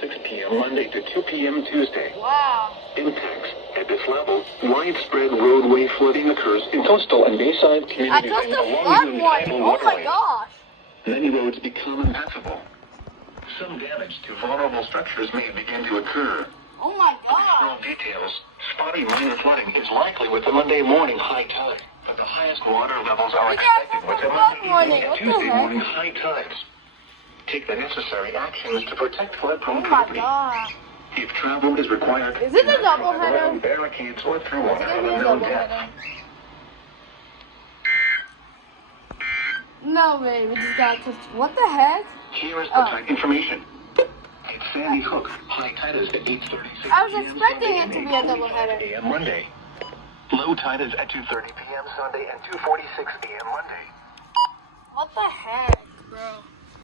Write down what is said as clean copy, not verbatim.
6 p.m. Monday to 2 p.m. Tuesday. Wow. Impacts. At this level, widespread roadway flooding occurs in coastal and bayside I communities took the along flood the warning. tidal Oh my waterways. gosh. Many roads become impassable. Some damage to vulnerable structures may begin to occur. Oh my Additional gosh. details. Spotty minor flooding is likely with the Monday morning high tide, but the highest water levels are You guys expected have with the the flood Monday warning. evening and What the Tuesday heck? morning high tides. Take the necessary actions to protect Oh flood-prone my property. gosh. If travel is required, Is it a do not drive doubleheader? around barricades or through Is water it of gonna be a unknown doubleheader? depth. No way, we just got to. What the heck? Here is the tide information. At Sandy Hook, high tide is at 8:36 I was p.m. expecting Sunday it to and be a 8:45 doubleheader. a.m. Monday. Low tide is at 2:30 p.m. Sunday and 2:46 a.m. Monday.